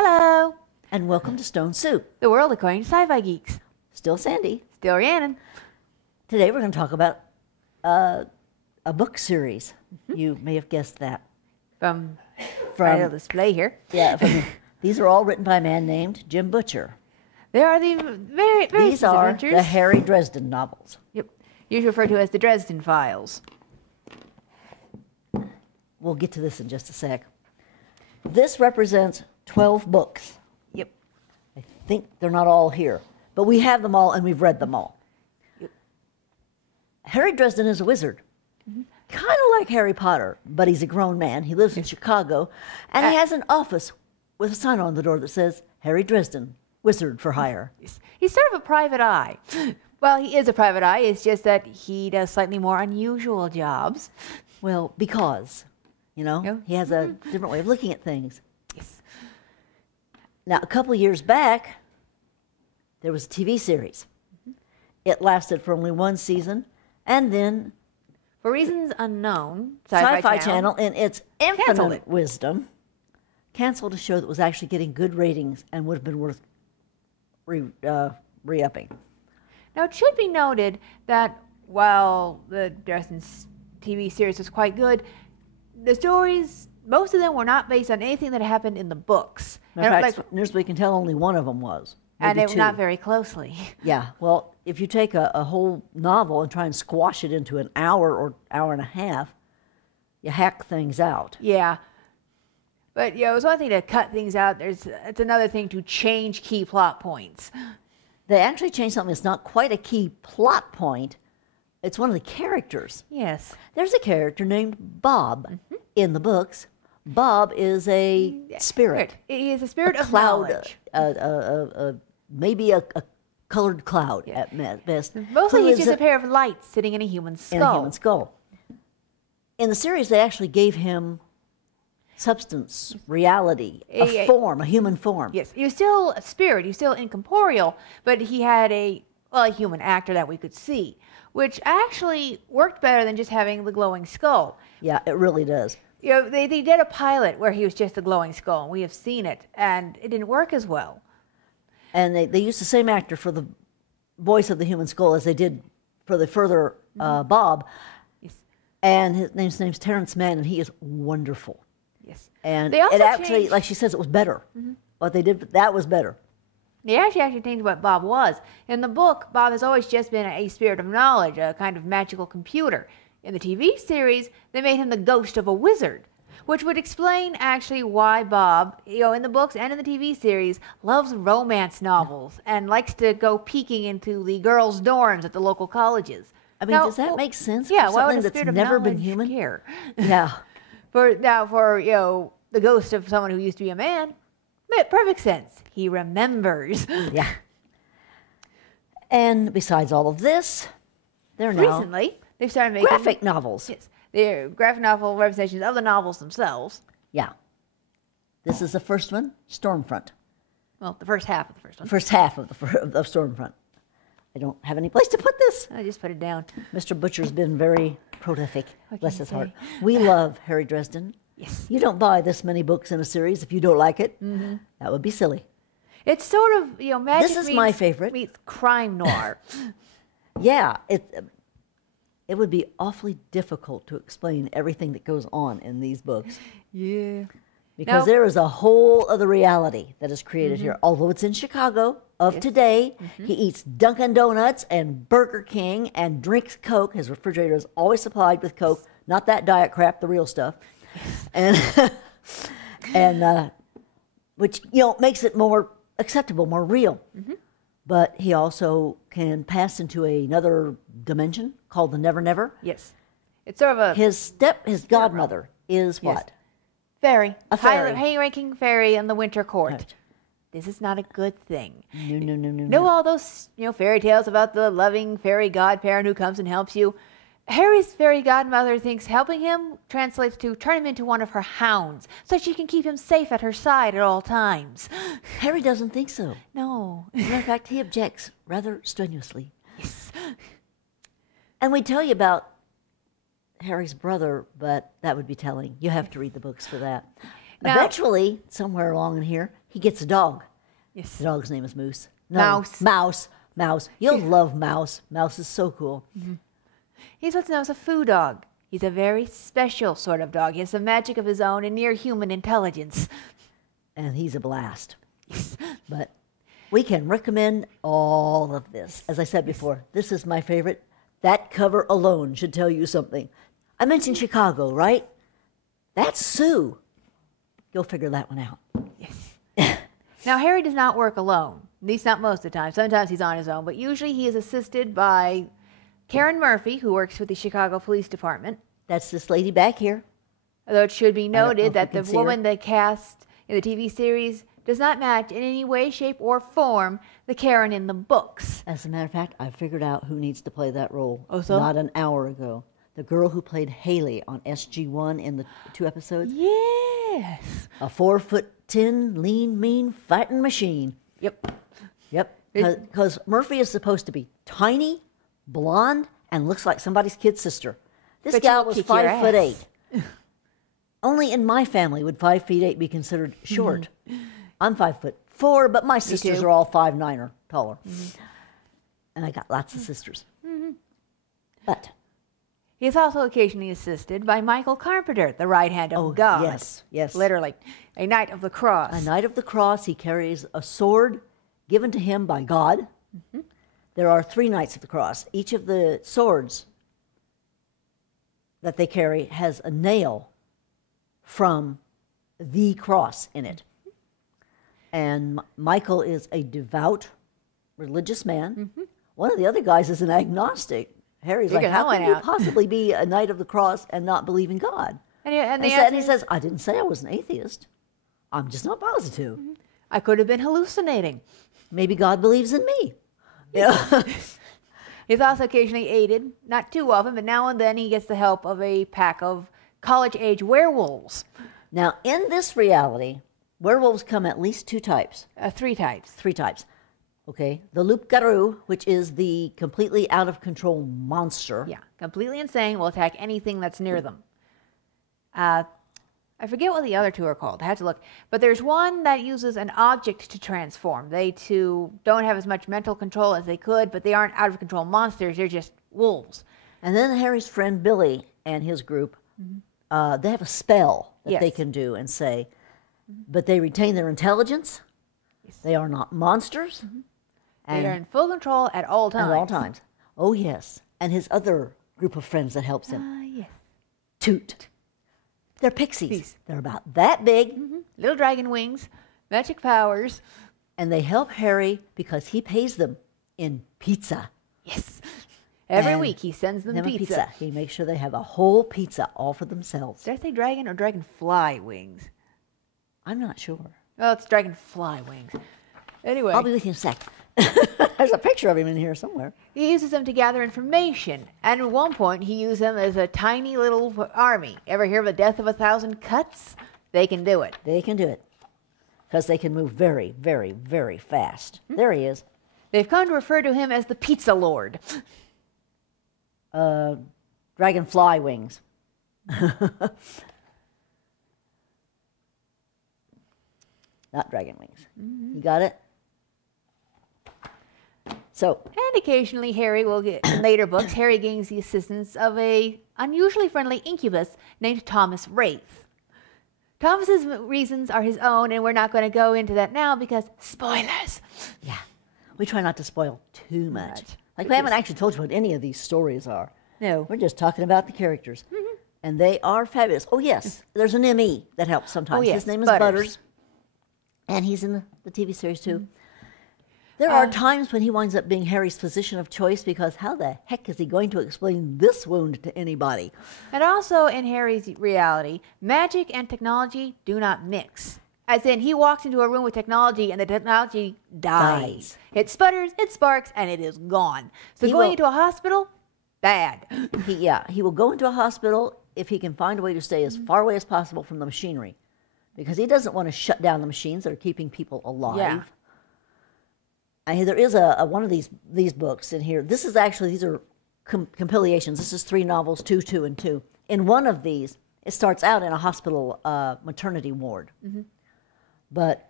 Hello, And welcome to Stone Soup. the world according to sci-fi geeks. Still Sandy. Still Rhiannon. Today we're going to talk about a book series. You may have guessed that. From right on display here. Yeah, these are all written by a man named Jim Butcher. There are the various These are adventures. the Harry Dresden novels. Yep. Usually referred to as the Dresden Files. We'll get to this in just a sec. This represents 12 books. Yep. I think they're not all here, but we have them all and we've read them all. Yep. Harry Dresden is a wizard. Kind of like Harry Potter, but he's a grown man. He lives in Chicago, and he has an office with a sign on the door that says, Harry Dresden, wizard for hire. He's sort of a private eye. Well, he is a private eye. It's just that he does slightly more unusual jobs. Well, because, Yeah. he has a different way of looking at things. Yes. Now, a couple of years back, there was a TV series. It lasted for only one season, and then For reasons unknown, Sci-Fi Channel, in its Canceled infinite it. wisdom, canceled a show that was actually getting good ratings and would have been worth re-upping. Now, it should be noted that while the Dresden TV series was quite good, the stories, most of them were not based on anything that happened in the books. In fact, near as we can tell, only one of them was. And maybe it was two. not very closely. Yeah, well, if you take a whole novel and try and squash it into an hour or hour and a half, you hack things out. Yeah. But, it's one thing to cut things out. It's another thing to change key plot points. They actually changed something that's not quite a key plot point. It's one of the characters. Yes. There's a character named Bob in the books. Bob is a spirit. He is a spirit of cloud, knowledge. maybe a colored cloud at best. Mostly who he's is just a pair of lights sitting in a human skull. in a human skull. In the series, they actually gave him substance, reality, a form, a human form. Yes, he was still a spirit, he was still incorporeal, but he had a human actor that we could see, which actually worked better than just having the glowing skull. Yeah, it really does. They did a pilot where he was just a glowing skull, and we have seen it, and it didn't work as well. And they used the same actor for the voice of the human skull as they did for the further Bob. Yes. And his name's Terrence Mann, and he is wonderful. Yes. And They also it actually, changed- like she says, it was better. What they did, that was better. They actually changed what Bob was. In the book, Bob has always just been a spirit of knowledge, a kind of magical computer. In the TV series, they made him the ghost of a wizard, which would explain actually why Bob, in the books and in the TV series, loves romance novels and likes to go peeking into the girls' dorms at the local colleges. I mean, does that make sense? Yeah, for why would something a that's spirit of never been knowledge human? care? Yeah. For the ghost of someone who used to be a man, made perfect sense. He remembers. Yeah. And besides all of this, they're now Recently, they've started making graphic novels. Yes, they're graphic novel representations of the novels themselves. Yeah. This is the first one, Stormfront. Well, the first half of the first The one. first half of Stormfront. I don't have any place to put this. I just put it down. Mr. Butcher's been very prolific, What bless can you his heart. say? We love Harry Dresden. Yes. You don't buy this many books in a series if you don't like it. That would be silly. It's sort of, magic This is my favorite. meets crime noir. Yeah, it would be awfully difficult to explain everything that goes on in these books Yeah. because Now- there is a whole other reality that is created here. Although it's in Chicago of today, he eats Dunkin' Donuts and Burger King and drinks Coke. His refrigerator is always supplied with Coke, not that diet crap, the real stuff. And and which makes it more acceptable, more real. But he also can pass into another dimension called the Never Never. Yes. It's sort of a His godmother is what? fairy. A fairy. High-ranking fairy in the winter court. Right. This is not a good thing. No. Know all those, fairy tales about the loving fairy godparent who comes and helps you. Harry's fairy godmother thinks helping him translates to turn him into one of her hounds so she can keep him safe at her side at all times. Harry doesn't think so. No. As a matter of fact, he objects rather strenuously. Yes. And we tell you about Harry's brother, but that would be telling. You have to read the books for that. Now- Eventually, somewhere along in here, he gets a dog. Yes. The dog's name is Moose. No, Mouse. Mouse. Mouse. You'll love Mouse. Mouse is so cool. He's what's known as a foo dog. He's a very special sort of dog. He has some magic of his own and near human intelligence. And he's a blast. But we can recommend all of this. As I said before, this is my favorite. That cover alone should tell you something. I mentioned Chicago, right? That's Sue. You'll figure that one out. Yes. Now, Harry does not work alone. At least not most of the time. Sometimes he's on his own. But usually he is assisted by Karen Murphy, who works with the Chicago Police Department. That's this lady back here. Although it should be noted that the see her. woman they cast in the TV series does not match in any way, shape, or form the Karen in the books. As a matter of fact, I figured out who needs to play that role. Oh, so? Not an hour ago. The girl who played Haley on SG-1 in the 2 episodes. Yes. A 4'10", lean, mean, fighting machine. Yep. Yep. Because Murphy is supposed to be tiny, blonde, and looks like somebody's kid sister. This But gal she'll was kick your 5'8". ass. Only in my family would 5'8" be considered short. I'm 5'4", but my sisters too. are all 5'9" or taller. And I got lots of sisters. But He is also occasionally assisted by Michael Carpenter, the right hand of God. yes, yes. Literally, a Knight of the Cross. a Knight of the Cross, he carries a sword given to him by God. There are 3 Knights of the Cross. Each of the swords that they carry has a nail from the cross in it. And Michael is a devout, religious man. One of the other guys is an agnostic. Harry's like, Figure how that can one you out." possibly be a Knight of the Cross and not believe in God? And the And he answer- says, I didn't say I was an atheist. I'm just not positive. I could have been hallucinating. Maybe God believes in me. Yeah. He's also occasionally aided, not too often, but now and then he gets the help of a pack of college-age werewolves. Now, in this reality, werewolves come at least 2 types, 3 types. 3 types. Okay, the loup-garou, which is the completely out-of-control monster. Yeah, completely insane, will attack anything that's near them. I forget what the other 2 are called. I have to look. But there's one that uses an object to transform. They, too, don't have as much mental control as they could, but they aren't out-of-control monsters. They're just wolves. And then Harry's friend Billy and his group, they have a spell that they Yes. can do and say, but they retain their intelligence. They are not monsters. They are in full control at all times. At all times. Oh, yes. And his other group of friends that helps him. Yes. Toot. They're pixies. Pixies. They're about that big, Little dragon wings, magic powers. and they help Harry because he pays them in pizza. Yes. Every And week he sends them a pizza. He makes sure they have a whole pizza all for themselves. Did I say dragon or dragonfly wings? I'm not sure. Oh, it's dragonfly wings. Anyway, I'll be with you in a sec. There's a picture of him in here somewhere. he uses them to gather information. And at one point, he used them as a tiny little army. Ever hear of the death of 1,000 cuts? They can do it. They can do it because they can move very, very, very fast. There he is. They've come to refer to him as the Pizza Lord. Dragonfly wings. Not dragon wings. You got it? So, And occasionally, Harry will get, in later books, Harry gains the assistance of a unusually friendly incubus named Thomas Wraith. Thomas's reasons are his own, and we're not going to go into that now because spoilers. yeah, we try not to spoil too much. Much. Like, we haven't actually told you what any of these stories are. No. We're just talking about the characters. And they are fabulous. Oh, yes, there's an ME that helps sometimes. Oh, yes, His name is Butters. Butters. And he's in the TV series, too. There are times when he winds up being Harry's physician of choice because how the heck is he going to explain this wound to anybody? And also in Harry's reality, magic and technology do not mix. As in, he walks into a room with technology and the technology dies. It sputters, it sparks, and it is gone. So He going will- into a hospital, bad. He will go into a hospital if he can find a way to stay as far away as possible from the machinery because he doesn't want to shut down the machines that are keeping people alive. Yeah. And there is a one of these books in here. This is actually, these are compilations. This is 3 novels, 2, 2, and 2. In one of these, it starts out in a hospital maternity ward. But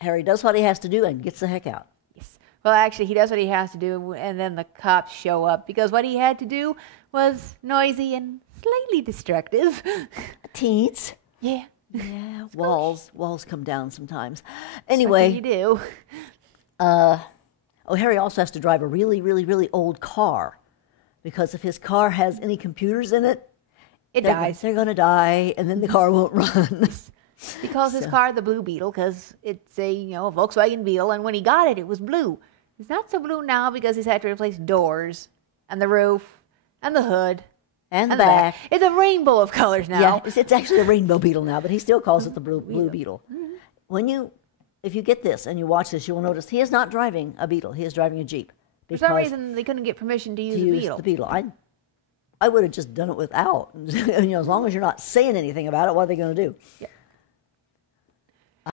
Harry does what he has to do and gets the heck out. Yes. Well, actually, he does what he has to do, and then the cops show up because what he had to do was noisy and slightly destructive. Teens. Yeah. Yeah, walls come down sometimes. Anyway, you do. Harry also has to drive a really, really, really old car because if his car has any computers in it, It dies. They're going to die, and then the car won't run. He calls his car the Blue Beetle because it's a a Volkswagen Beetle, and when he got it, it was blue. It's not so blue now because he's had to replace doors and the roof and the hood and the back. It's a rainbow of colors now. Yeah, it's actually a rainbow beetle now, but he still calls it the blue beetle. Mm-hmm. If you get this and you watch this, you will notice he is not driving a beetle. He is driving a Jeep. For some reason, they couldn't get permission to use the beetle. I would have just done it without. As long as you're not saying anything about it, what are they going to do? Yeah.